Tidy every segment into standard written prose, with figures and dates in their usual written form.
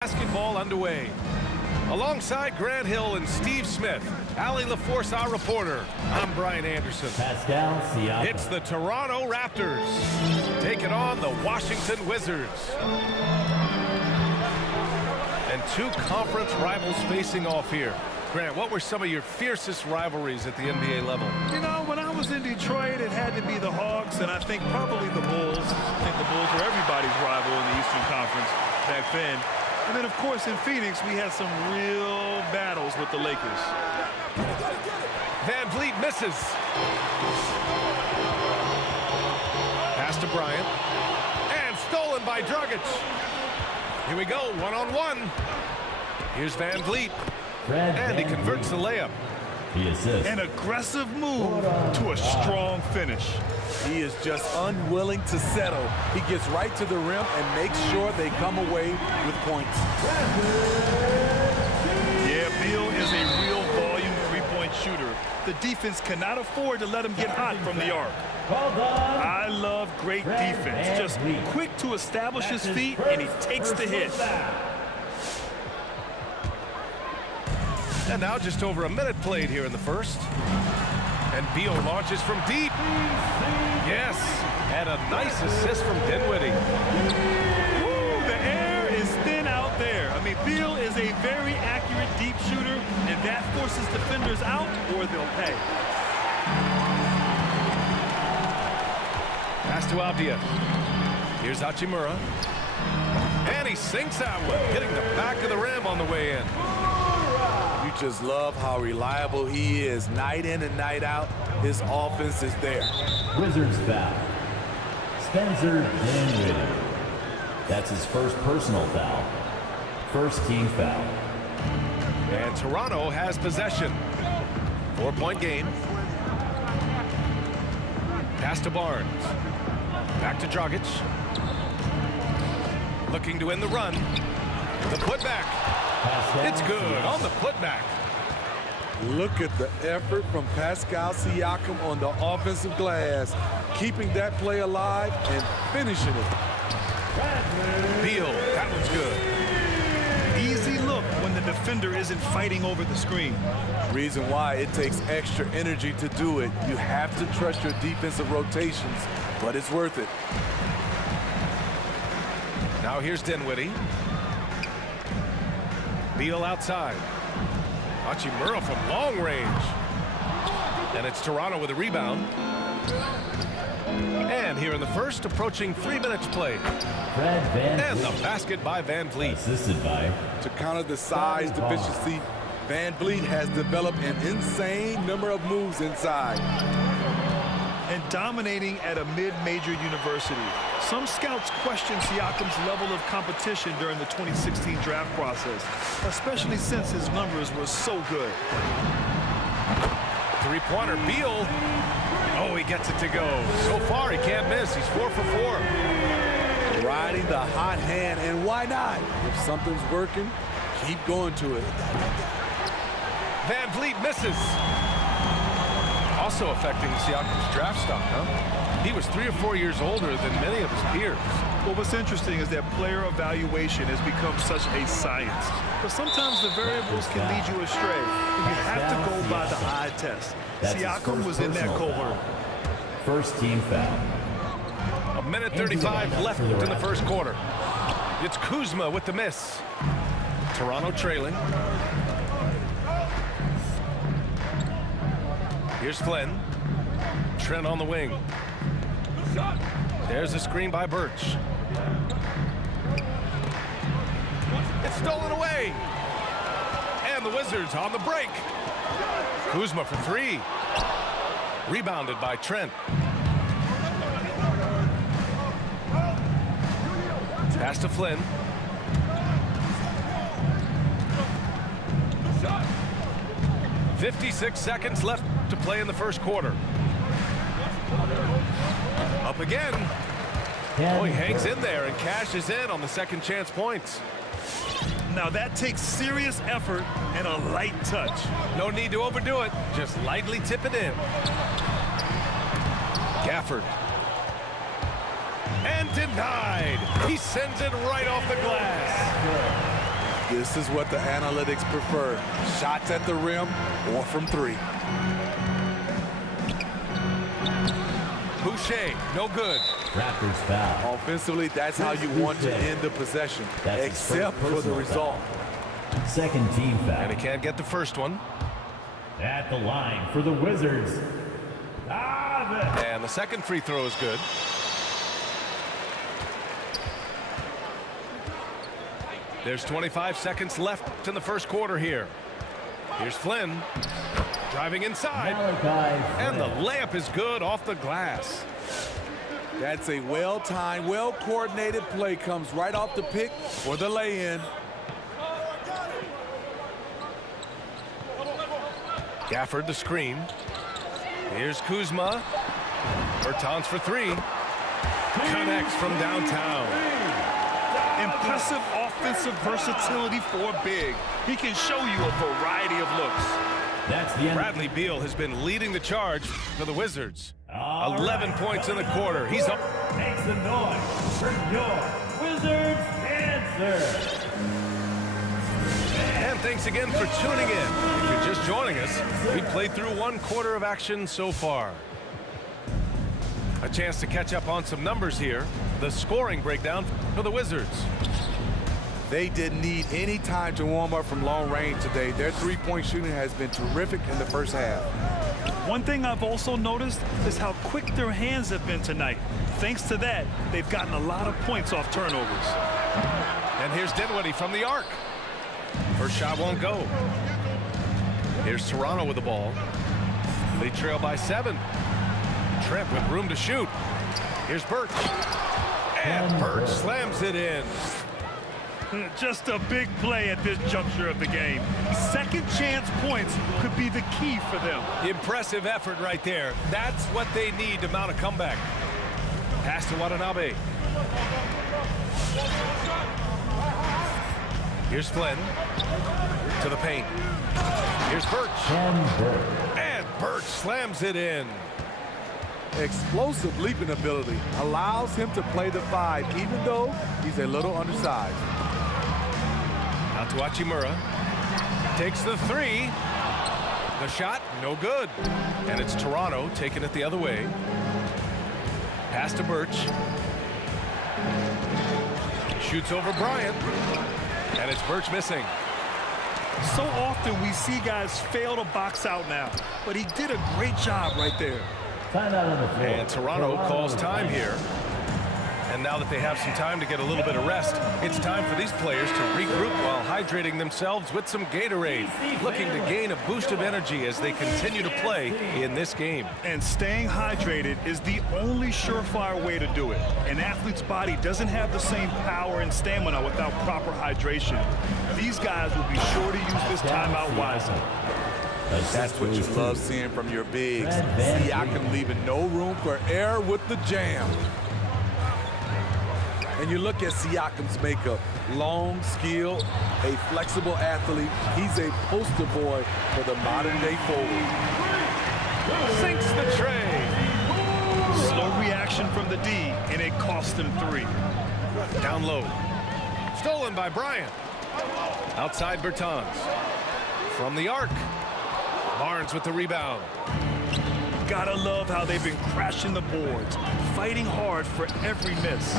Basketball underway. Alongside Grant Hill and Steve Smith, Allie LaForce, our reporter. I'm Brian Anderson. Pascal Siakam. It's the Toronto Raptors taking on the Washington Wizards. And two conference rivals facing off here. Grant, what were some of your fiercest rivalries at the NBA level? You know, when I was in Detroit, it had to be the Hawks, and I think probably the Bulls. I think the Bulls were everybody's rival in the Eastern Conference back then. And then, of course, in Phoenix, we had some real battles with the Lakers. Van Vliet misses. Pass to Bryant. And stolen by Dragic. Here we go, one-on-one. Here's Van Vliet. And he converts the layup. He assists. An aggressive move to a strong finish. He is just unwilling to settle. He gets right to the rim and makes sure they come away with points. Yeah, Beal is a real volume three-point shooter. The defense cannot afford to let him get hot from the arc. I love great defense. Just quick to establish his feet, and he takes the hit. And now just over a minute played here in the first. And Beal launches from deep. Yes, and a nice assist from Dinwiddie. Woo, the air is thin out there. I mean, Beal is a very accurate deep shooter, and that forces defenders out or they'll pay. Pass to Avdia. Here's Hachimura. And he sinks that one, hitting the back of the rim on the way in. You just love how reliable he is night in and night out. His offense is there. Wizards foul. Spencer Dinwiddie. That's his first personal foul. First team foul. And Toronto has possession. 4-point game. Pass to Barnes. Back to Dragic. Looking to end the run. The putback. It's good on the putback. Look at the effort from Pascal Siakam on the offensive glass, keeping that play alive and finishing it. Beal, that one's good. Easy look when the defender isn't fighting over the screen. Reason why it takes extra energy to do it. You have to trust your defensive rotations, but it's worth it. Now here's Dinwiddie. Beal outside. Hachimura from long range. And it's Toronto with a rebound. And here in the first, approaching 3 minutes played. And the basket by Van Vliet. Assisted by. To counter the size deficiency, Van Vliet has developed an insane number of moves inside. And dominating at a mid-major university. Some scouts question Siakam's level of competition during the 2016 draft process, especially since his numbers were so good. Three-pointer, Beal. Oh, he gets it to go. So far, he can't miss. He's 4 for 4. Riding the hot hand, and why not? If something's working, keep going to it. Van Vliet misses. Also affecting Siakam's draft stock, huh? He was 3 or 4 years older than many of his peers. Well, what's interesting is that player evaluation has become such a science. But sometimes the variables can lead you astray. And you have to go by the eye test. Siakam was in that cohort. First team foul. A minute 35 left in the first quarter. It's Kuzma with the miss. Toronto trailing. Here's Flynn. Trent on the wing. There's a screen by Birch. It's stolen away. And the Wizards on the break. Kuzma for 3. Rebounded by Trent. Pass to Flynn. "56 seconds left to play in the first quarter. Up again. Oh, he hangs in there and cashes in on the second chance points. Now that takes serious effort and a light touch. No need to overdo it. Just lightly tip it in. Gafford. And denied. He sends it right off the glass. This is what the analytics prefer. Shots at the rim or from three. Boucher, no good. Raptors foul. Offensively, that's how you want to end the possession, except for the result. Second team foul. And he can't get the first one. At the line for the Wizards. And the second free throw is good. There's 25 seconds left in the first quarter here. Here's Flynn. Driving inside. And the layup is good off the glass. That's a well-timed, well-coordinated play. Comes right off the pick for the lay-in. Gafford the screen. Here's Kuzma. Bertans for three. Connects from downtown. Impressive offensive versatility for a big. He can show you a variety of looks. That's the end. Bradley Beal has been leading the charge for the Wizards. 11 points in the quarter. He's up. Make some noise for your Wizards answer. And thanks again for tuning in. If you're just joining us, we played through one quarter of action so far. A chance to catch up on some numbers here. The scoring breakdown for the Wizards. They didn't need any time to warm up from long range today. Their three-point shooting has been terrific in the first half. One thing I've also noticed is how quick their hands have been tonight. Thanks to that, they've gotten a lot of points off turnovers. And here's Dinwiddie from the arc. First shot won't go. Here's Toronto with the ball. They trail by 7. Trent with room to shoot. Here's Birch. And Birch slams it in. Just a big play at this juncture of the game. Second chance points could be the key for them. Impressive effort right there. That's what they need to mount a comeback. Pass to Watanabe. Here's Flynn. To the paint. Here's Birch. And Birch slams it in. Explosive leaping ability allows him to play the 5, even though he's a little undersized. Out to Hachimura. Takes the 3. The shot, no good. And it's Toronto taking it the other way. Pass to Birch. Shoots over Bryant. And it's Birch missing. So often we see guys fail to box out now, but he did a great job right there. And Toronto calls time here. And now that they have some time to get a little bit of rest, it's time for these players to regroup while hydrating themselves with some Gatorade, looking to gain a boost of energy as they continue to play in this game. And staying hydrated is the only surefire way to do it. An athlete's body doesn't have the same power and stamina without proper hydration. These guys will be sure to use this timeout wisely. That's what you love seeing from your bigs. Siakam leaving no room for error with the jam. And you look at Siakam's makeup. Long, skilled, a flexible athlete. He's a poster boy for the modern-day forward. Sinks the tray. Slow reaction from the D, and it cost him 3. Down low. Stolen by Bryant. Outside Bertans. From the arc. Barnes with the rebound. Gotta love how they've been crashing the boards, fighting hard for every miss.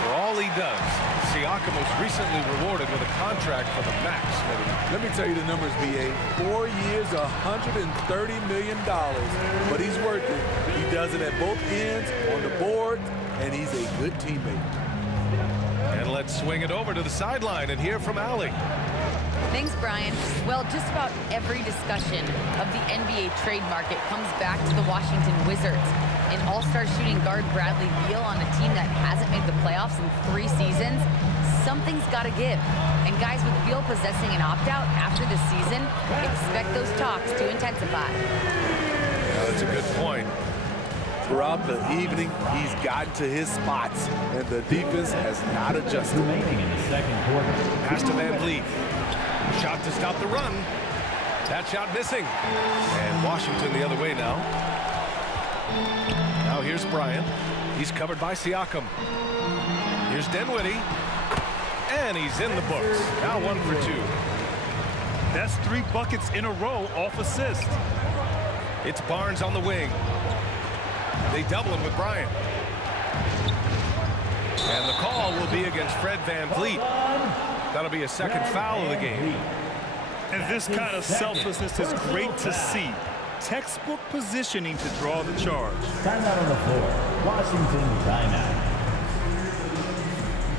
For all he does, Siakam was recently rewarded with a contract for the max. Let me tell you the numbers, B.A. 4 years, $130 million. But he's worth it. He does it at both ends, on the board, and he's a good teammate. And let's swing it over to the sideline and hear from Allie. Thanks, Brian. Well, just about every discussion of the NBA trade market comes back to the Washington Wizards. An all-star shooting guard Bradley Beal on a team that hasn't made the playoffs in 3 seasons. Something's got to give. And guys, with Beal possessing an opt-out after the season, expect those talks to intensify. That's a good point. Throughout the evening, he's gotten to his spots, and the defense has not adjusted. Remaining in the second quarter. Pass to Van Vliet. Shot to stop the run. That shot missing. And Washington the other way now. Now here's Bryant. He's covered by Siakam. Here's Dinwiddie. And he's in the books. Now 1 for 2. That's 3 buckets in a row off assist. It's Barnes on the wing. They double him with Bryant. And the call will be against Fred Van Vliet. That'll be a second foul of the game. And this kind of selflessness is great to see. Textbook positioning to draw the charge. Timeout on the floor. Washington timeout.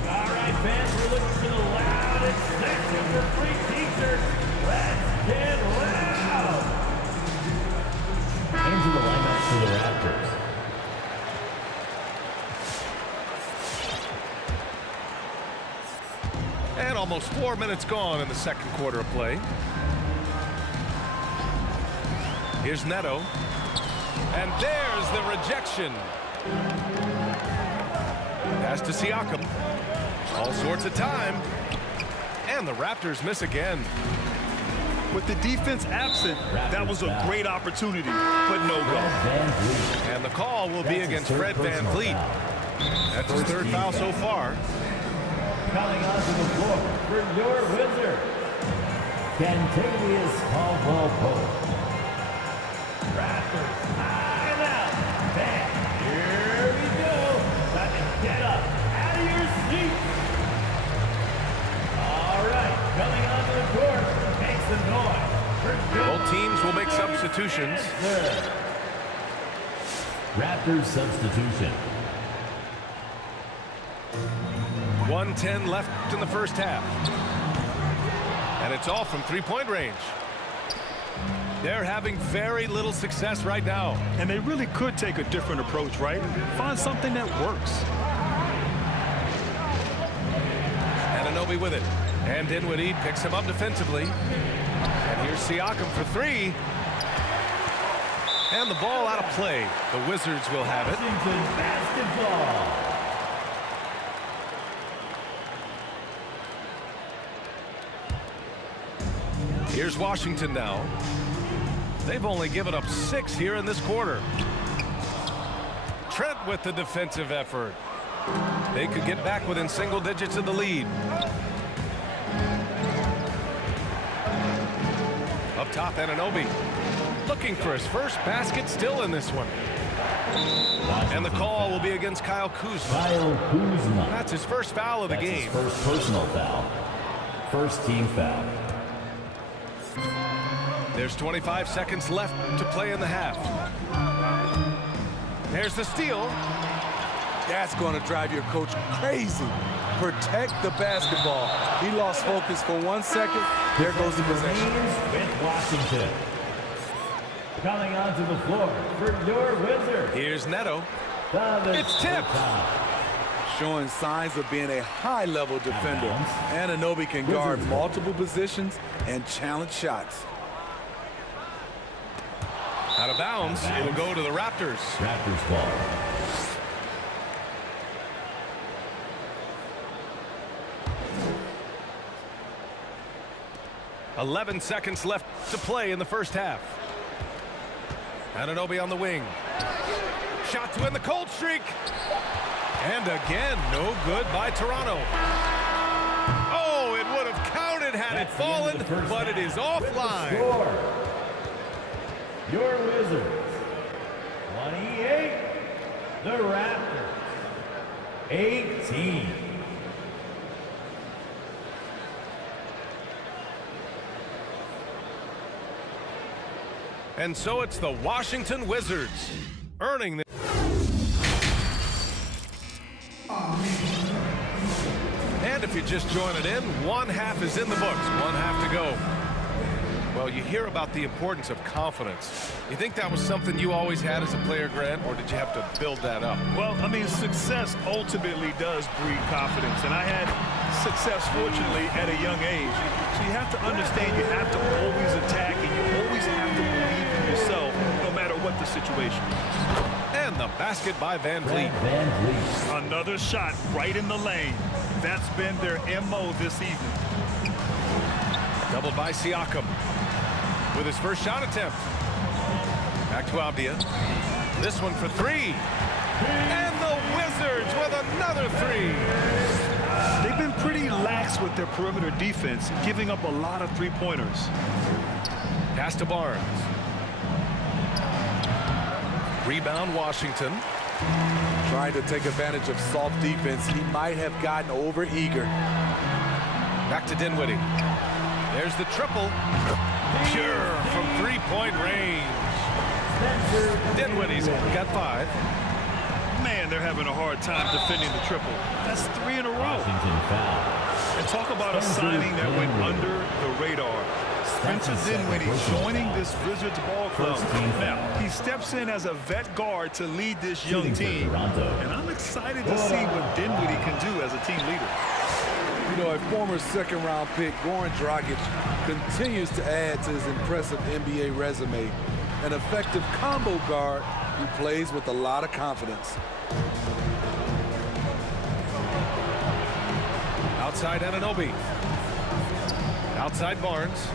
All right, fans, we're looking for the loudest section for free t-shirts. Let's get loud. Into the lineup for the Raptors. And almost 4 minutes gone in the second quarter of play. Here's Neto. And there's the rejection. Pass to Siakam. All sorts of time. And the Raptors miss again. With the defense absent, that was a great opportunity, but no go. And the call will be against Fred Van Vliet. That's his 3rd foul so far. Coming onto the floor for your Wizards, Kentavious Caldwell-Pope. Raptors timeout. Bang. Here we go. Time to get up out of your seat. All right, coming onto the court, makes the noise. Both teams will make substitutions. Raptors substitution. 1:10 left in the first half. And it's all from three-point range. They're having very little success right now. And they really could take a different approach, right? Find something that works. Anunoby with it. And Dinwiddie picks him up defensively. And here's Siakam for 3. And the ball out of play. The Wizards will have it. Washington basketball. Here's Washington now. They've only given up 6 here in this quarter. Trent with the defensive effort. They could get back within single digits of the lead. Up top, Anunoby. Looking for his first basket, still in this one. And the call will be against Kyle Kuzma. That's his first foul of the game. His first personal foul. First team foul. There's 25 seconds left to play in the half. There's the steal. That's going to drive your coach crazy. Protect the basketball. He lost focus for 1 second. There goes the possession. With Washington. Coming onto the floor for your Wizards. Here's Neto. It's tipped. Showing signs of being a high-level defender. Anunoby can guard multiple positions and challenge shots. Out of bounds. It'll go to the Raptors. Raptors ball. .11 seconds left to play in the first half. Anunoby on the wing. Shot to end the cold streak. And again, no good by Toronto. Oh, it would have counted had it fallen, but it is offline. Your Wizards, 28. The Raptors, 18. And so it's the Washington Wizards earning the... And if you're just joining in, one half is in the books, one half to go. Well, you hear about the importance of confidence. You think that was something you always had as a player, Grant, or did you have to build that up? Well, I mean, success ultimately does breed confidence, and I had success, fortunately, at a young age. So you have to understand you have to always attack, and you always have to believe in yourself, no matter what the situation. And the basket by Van Vliet. Another shot right in the lane. That's been their MO this season. Doubled by Siakam with his first shot attempt. Back to Avdia. This one for three. And the Wizards with another three. They've been pretty lax with their perimeter defense, giving up a lot of three-pointers. Pass to Barnes. Rebound Washington. Trying to take advantage of soft defense. He might have gotten over-eager. Back to Dinwiddie. There's the triple. Pure from three-point range. Dinwiddie's got 5. Man, they're having a hard time defending the triple. That's 3 in a row. And talk about a signing that went under the radar. Spencer Dinwiddie joining this Wizards ball club. Now, he steps in as a vet guard to lead this young team. And I'm excited to see what Dinwiddie can do as a team leader. You know, a former second-round pick, Goran Dragic, continues to add to his impressive NBA resume. An effective combo guard who plays with a lot of confidence. Outside Anunoby. Outside Barnes.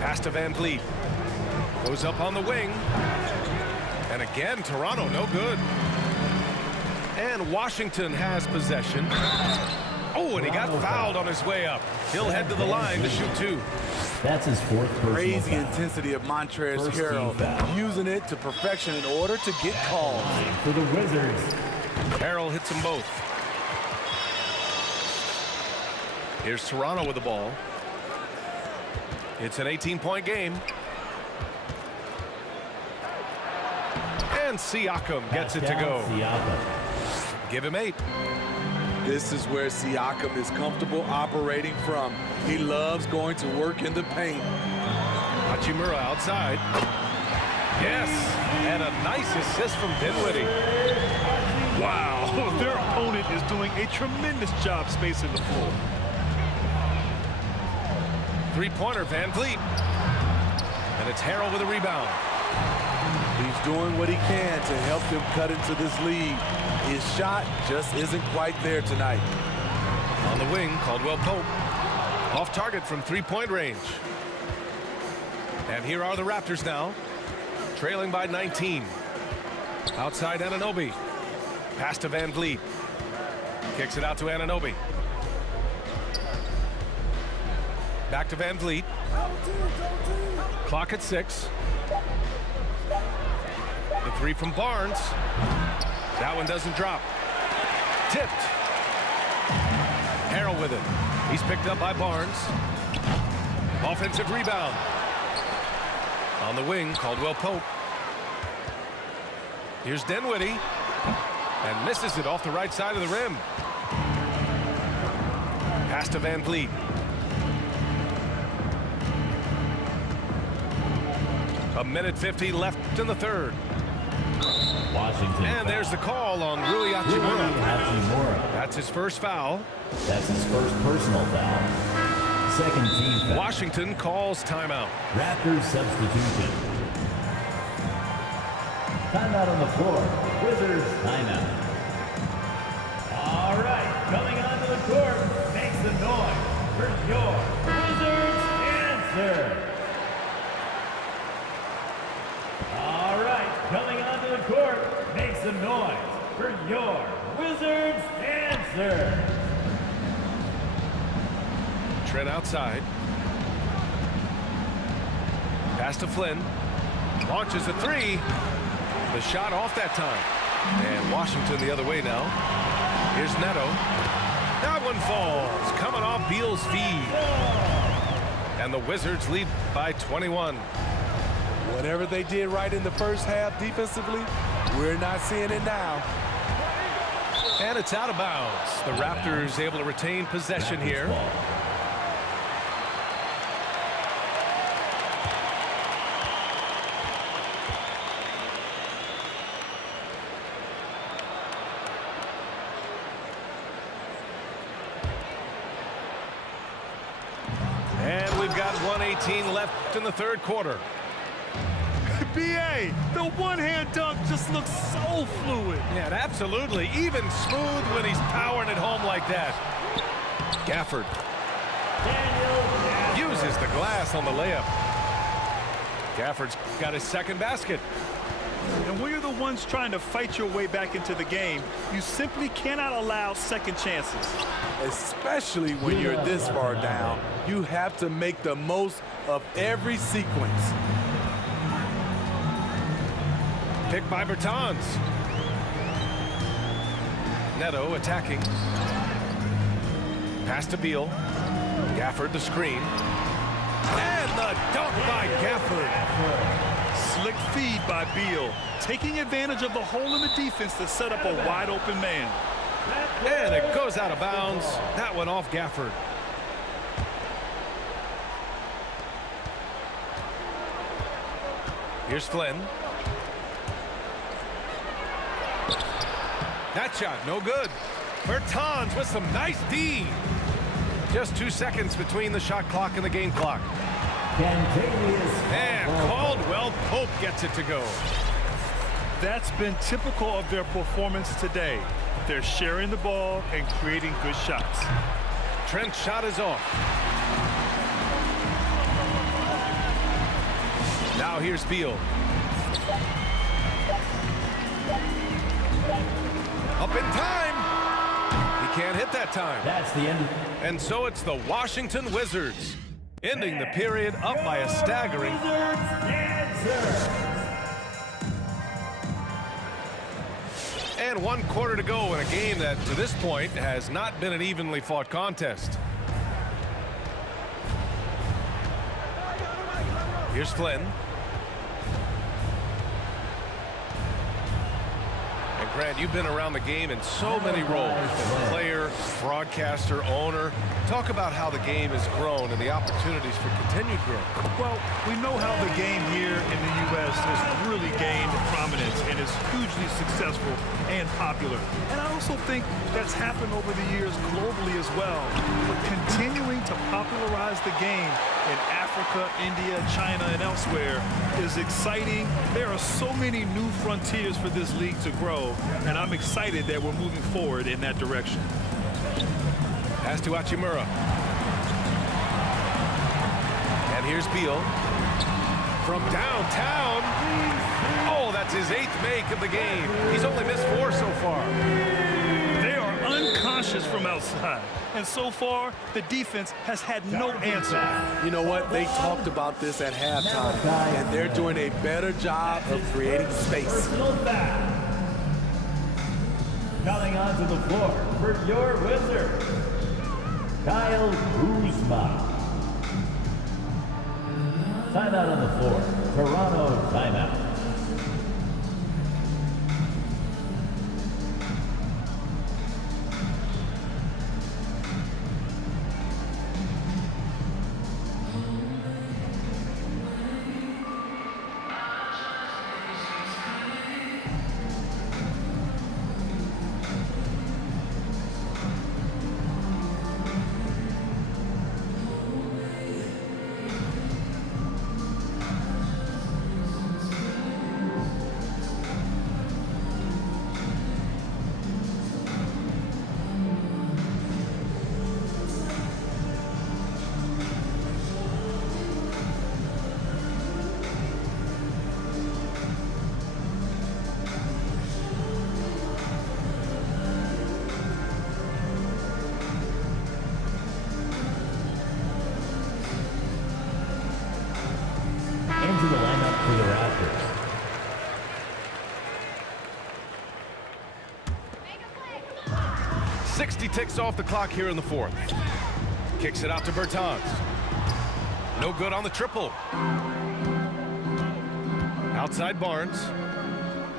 Pass to Van Vliet. Goes up on the wing. And again, Toronto no good. And Washington has possession. Oh, and he got fouled on his way up. He'll head to the line to shoot 2. That's his 4th personal Crazy foul. intensity of Montrezl Harrell, using it to perfection in order to get calls. For the Wizards. Harrell hits them both. Here's Toronto with the ball. It's an 18-point game. And Siakam gets it to go. Give him 8. This is where Siakam is comfortable operating from. He loves going to work in the paint. Hachimura outside. Yes, and a nice assist from Dinwiddie. Wow, their opponent is doing a tremendous job spacing the floor. Three-pointer, Van Vliet. And it's Harrell with a rebound. He's doing what he can to help them cut into this lead. His shot just isn't quite there tonight. On the wing, Caldwell Pope. Off target from three-point range. And here are the Raptors now, trailing by 19. Outside Anunoby. Pass to Van Vliet. Kicks it out to Anunoby. Back to Van Vliet. Clock at 6. The three from Barnes. That one doesn't drop. Tipped. Harrell with it. He's picked up by Barnes. Offensive rebound. On the wing, Caldwell Pope. Here's Dinwiddie. And misses it off the right side of the rim. Pass to Van Vliet. A minute 50 left in the third. Washington. And there's the call on Rui Hachimura. That's his first foul. That's his first personal foul. Second team foul. Washington calls timeout. Raptors substitution. Timeout on the floor. Wizards timeout. All right, coming onto the court, makes the noise for your Wizards answer. All right, coming onto the court, makes the noise for your Wizards answer. Trent outside. Pass to Flynn. Launches a three. The shot off that time. And Washington the other way now. Here's Neto. That one falls. Coming off Beal's feed. And the Wizards lead by 21. Whatever they did right in the first half defensively, we're not seeing it now. And it's out of bounds. The Raptors able to retain possession here. And we've got 1:18 left in the third quarter. BA, the one-hand dunk just looks so fluid. Yeah, and absolutely. Even smooth when he's powering it home like that. Gafford uses the glass on the layup. Gafford's got his second basket. And when you're the ones trying to fight your way back into the game, you simply cannot allow second chances. Especially when you're this far down, you have to make the most of every sequence. Picked by Bertans. Neto attacking. Pass to Beal. Gafford the screen. And the dunk by Gafford. Slick feed by Beal, taking advantage of the hole in the defense to set up a wide open man. And it goes out of bounds. That one off Gafford. Here's Flynn. That shot, no good. Bertans with some nice D. Just 2 seconds between the shot clock and the game clock. And Caldwell Pope gets it to go. That's been typical of their performance today. They're sharing the ball and creating good shots. Trent's shot is off. Now here's Beal. Up in time. He can't hit that time. That's the end. And so it's the Washington Wizards, ending the period up by a staggering. And 1 quarter to go in a game that, to this point, has not been an evenly fought contest. Here's Flynn. And Grant, you've been around the game in so many roles. Player, broadcaster, owner. Talk about how the game has grown and the opportunities for continued growth. Well, we know how the game here in the U.S. has really gained prominence and is hugely successful and popular. And I also think that's happened over the years globally as well. But continuing to popularize the game in Africa, India, China, and elsewhere is exciting. There are so many new frontiers for this league to grow, and I'm excited that we're moving forward in that direction. Pass to Hachimura. And here's Beal. From downtown. Oh, that's his 8th make of the game. He's only missed 4 so far. They are unconscious from outside. And so far, the defense has had no answer. You know what? They talked about this at halftime, and they're doing a better job of creating space. Coming onto the floor for your Wizards, Kyle Kuzma. Timeout on the floor. Toronto timeout. Into the lineup for the Raptors. .60 ticks off the clock here in the 4th. Kicks it out to Bertans. No good on the triple. Outside Barnes.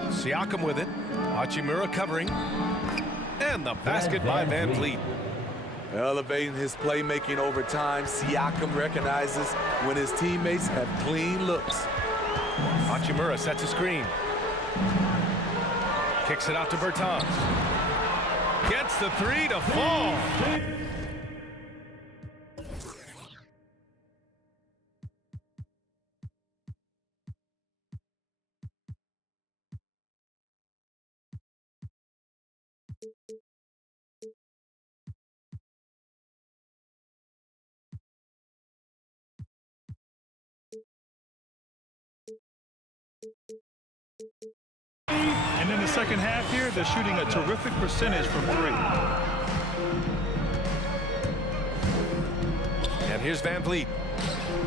Siakam with it. Hachimura covering. And the basket by Van Vliet. Elevating his playmaking over time, Siakam recognizes when his teammates have clean looks. Hachimura sets a screen. Kicks it out to Bertans. Gets the 3 to fall. And in the second half here, they're shooting a terrific percentage from 3. And here's Van Vliet.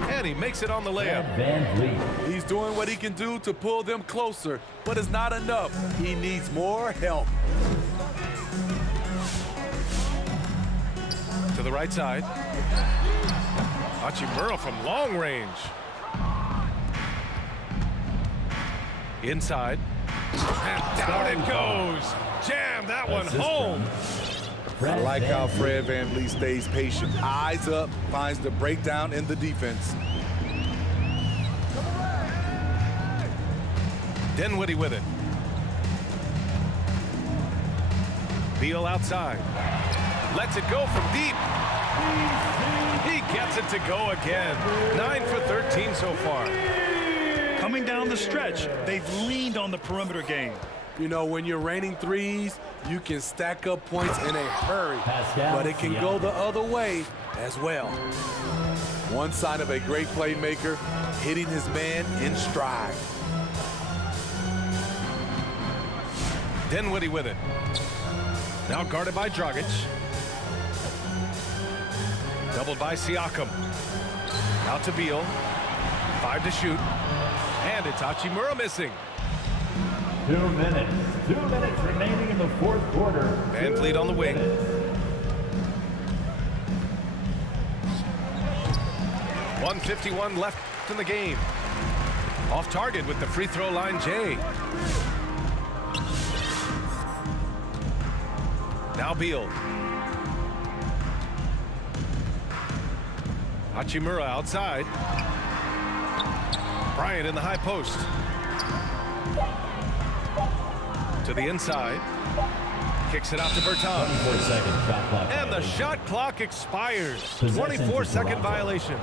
And he makes it on the layup. Van Vliet. He's doing what he can do to pull them closer, but it's not enough. He needs more help. To the right side. Hachimura from long range. Inside. And down it goes. Jam that one home. I like how Fred VanVleet stays patient. Eyes up, finds the breakdown in the defense. Dinwiddie with it. Beal outside. Lets it go from deep. He gets it to go again. 9 for 13 so far. Coming down the stretch, they've leaned on the perimeter game. You know, when you're raining threes, you can stack up points in a hurry, but it can go the other way as well. One sign of a great playmaker, hitting his man in stride. Dinwiddie with it. Now guarded by Dragic. Doubled by Siakam. Out to Beal. 5 to shoot. And it's Hachimura missing. 2 minutes. 2 minutes remaining in the fourth quarter. Van Vliet on the wing. 1:51 left in the game. Off target with the free throw line, Jay. Now Beal. Hachimura outside. Bryant in the high post. To the inside. Kicks it out to Bertans. 24-second shot clock. And the shot clock expires. Possession 24-second to violation.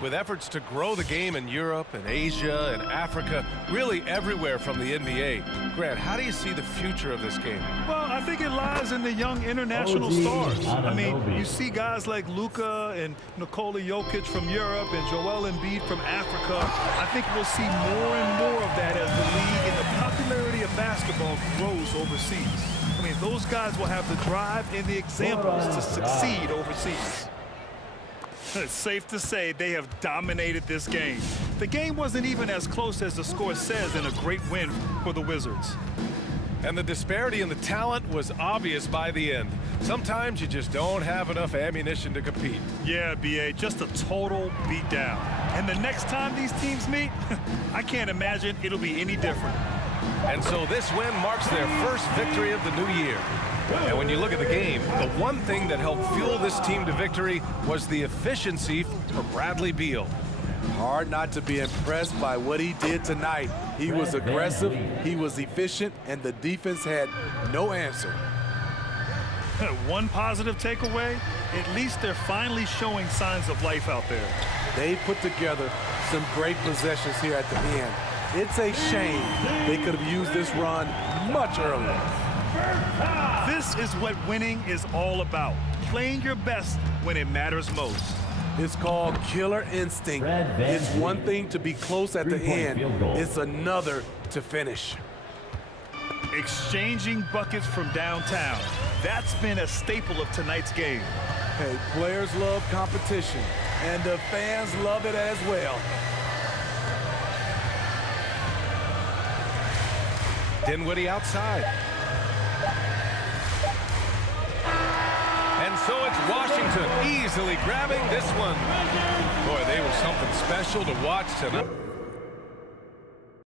With efforts to grow the game in Europe and Asia and Africa, really everywhere from the NBA. Grant, how do you see the future of this game? Well, I think it lies in the young international stars. I mean, you see guys like Luka and Nikola Jokic from Europe and Joel Embiid from Africa. I think we'll see more and more of that as the league and the popularity of basketball grows overseas. I mean, those guys will have the drive and the examples to succeed overseas. It's safe to say they have dominated this game. The game wasn't even as close as the score says in a great win for the Wizards. And the disparity in the talent was obvious by the end. Sometimes you just don't have enough ammunition to compete. Yeah, B.A., just a total beatdown. And the next time these teams meet, I can't imagine it'll be any different. And so this win marks their first victory of the new year. And when you look at the game, the one thing that helped fuel this team to victory was the efficiency for Bradley Beal. Hard not to be impressed by what he did tonight. He was aggressive, he was efficient, and the defense had no answer. One positive takeaway, at least they're finally showing signs of life out there. They put together some great possessions here at the end. It's a shame they could have used this run much earlier. This is what winning is all about. Playing your best when it matters most. It's called killer instinct. It's one thing to be close at the end. It's another to finish. Exchanging buckets from downtown. That's been a staple of tonight's game. Hey, players love competition, and the fans love it as well. Dinwiddie outside. And so it's Washington easily grabbing this one. Boy, they were something special to watch tonight.